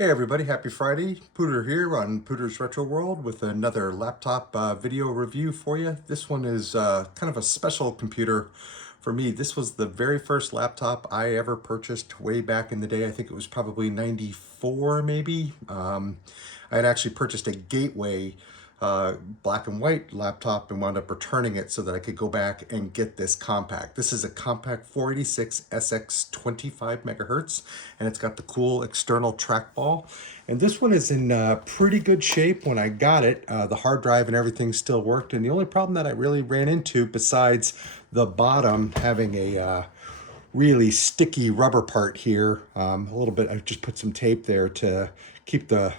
Hey everybody, happy Friday. Pooter here on Pooter's Retro World with another laptop video review for you. This one is kind of a special computer for me. This was the very first laptop I ever purchased way back in the day. I think it was probably 94 maybe. I had actually purchased a Gateway black and white laptop and wound up returning it so that I could go back and get this Compaq. This is a Compaq 486 SX 25 megahertz, and it's got the cool external trackball. And this one is in pretty good shape when I got it. The hard drive and everything still worked, and the only problem that I really ran into, besides the bottom having a really sticky rubber part here, a little bit, I just put some tape there to keep the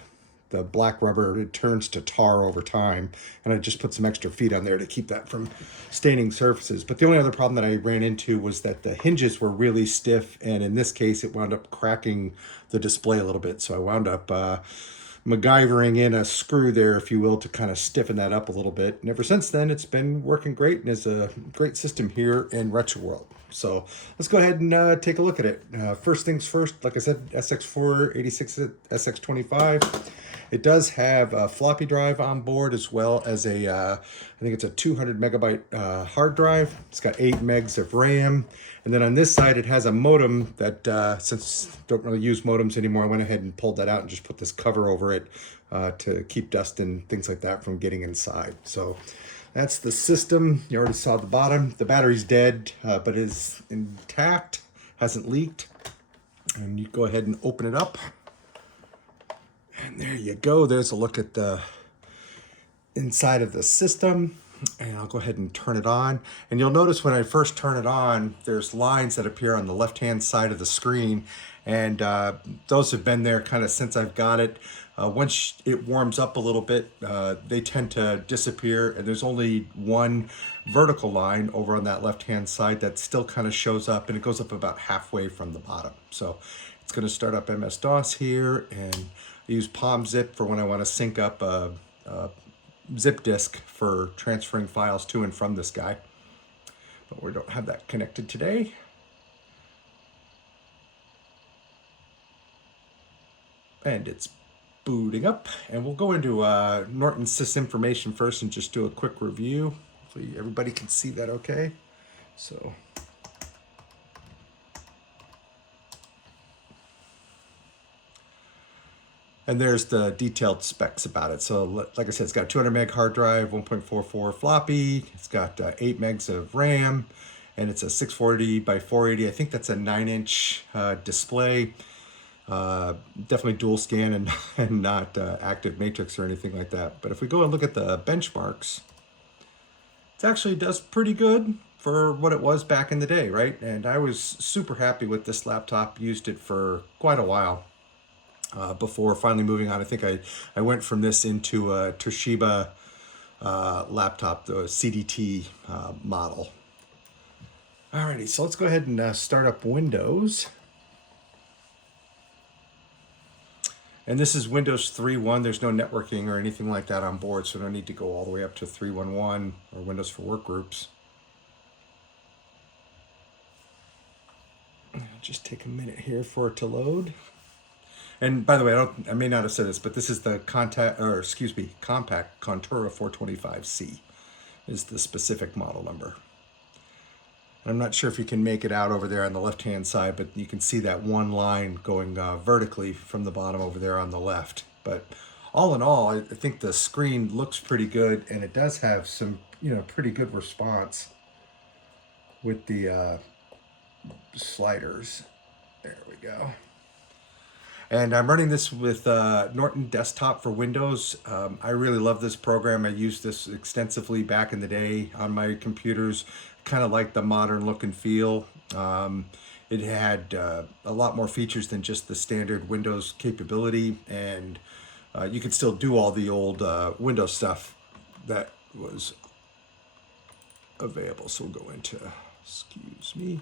black rubber, it turns to tar over time, and I just put some extra feet on there to keep that from staining surfaces. But the only other problem that I ran into was that the hinges were really stiff, and in this case it wound up cracking the display a little bit, so I wound up MacGyvering in a screw there, if you will, to kind of stiffen that up a little bit. And ever since then it's been working great and is a great system here in Retro World. So let's go ahead and take a look at it. First things first, like I said, SX486 SX25. It does have a floppy drive on board as well as I think it's a 200 megabyte hard drive. It's got 8 megs of RAM. And then on this side, it has a modem that, since I don't really use modems anymore, I went ahead and pulled that out and just put this cover over it to keep dust and things like that from getting inside. So that's the system. You already saw the bottom. The battery's dead, but it is intact, hasn't leaked. And you go ahead and open it up. And there you go. There's a look at the inside of the system. And I'll go ahead and turn it on. And you'll notice when I first turn it on, there's lines that appear on the left-hand side of the screen. And those have been there kind of since I've got it. Once it warms up a little bit, they tend to disappear. And there's only one vertical line over on that left-hand side that still kind of shows up. And it goes up about halfway from the bottom. So it's going to start up MS-DOS here. And I use Palm Zip for when I want to sync up a zip disk for transferring files to and from this guy. But we don't have that connected today. And it's booting up. And we'll go into Norton Sys information first and just do a quick review. Hopefully everybody can see that okay. So and there's the detailed specs about it. So like I said, it's got a 200 meg hard drive, 1.44 floppy. It's got 8 megs of RAM, and it's a 640 by 480. I think that's a 9-inch display. Definitely dual scan and not active matrix or anything like that. But if we go and look at the benchmarks, it actually does pretty good for what it was back in the day, right? And I was super happy with this laptop, used it for quite a while. Before finally moving on. I think I went from this into a Toshiba laptop, the CDT model. Alrighty, so let's go ahead and start up Windows. And this is Windows 3.1. There's no networking or anything like that on board, so no need to go all the way up to 3.1.1 or Windows for Workgroups. Just take a minute here for it to load. And by the way, I may not have said this, but this is the Compaq Contura 425C is the specific model number. I'm not sure if you can make it out over there on the left-hand side, but you can see that one line going vertically from the bottom over there on the left. But all in all, I think the screen looks pretty good, and it does have some, pretty good response with the sliders. There we go. And I'm running this with Norton Desktop for Windows. I really love this program. I used this extensively back in the day on my computers. Kind of like the modern look and feel. It had a lot more features than just the standard Windows capability. And you could still do all the old Windows stuff that was available. So we'll go into, excuse me.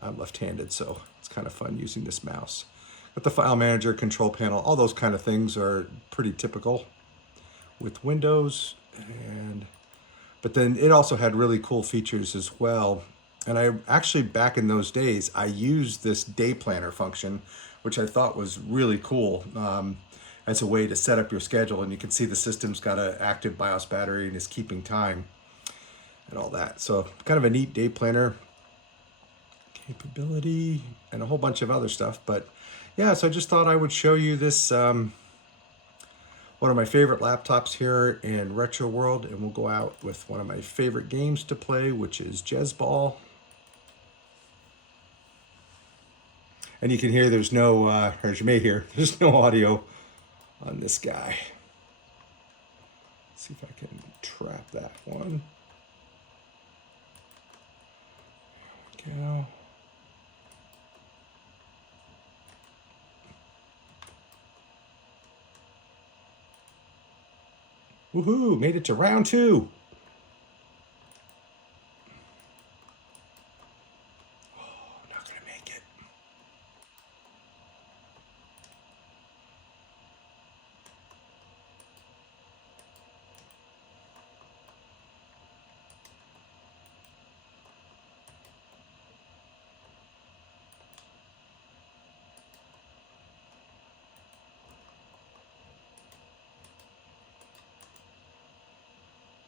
I'm left-handed, so it's kind of fun using this mouse. But the file manager, control panel, all those kind of things are pretty typical with Windows. But then it also had really cool features as well. And I actually, back in those days, I used this day planner function, which I thought was really cool, as a way to set up your schedule. And you can see the system's got an active BIOS battery and is keeping time and all that. So kind of a neat day planner capability and a whole bunch of other stuff. But yeah, so I just thought I would show you this, one of my favorite laptops here in Retro World, and we'll go out with one of my favorite games to play, which is Jezball. And you can hear there's no, or as you may hear, there's no audio on this guy. Let's see if I can trap that one. There we go. Woohoo, made it to round 2. Oh, not gonna make it.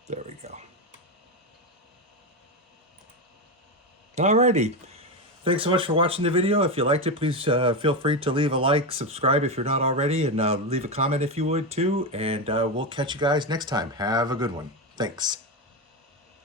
There we go. Alrighty. Thanks so much for watching the video. If you liked it, please feel free to leave a like, subscribe if you're not already, and leave a comment if you would too. And we'll catch you guys next time. Have a good one. Thanks.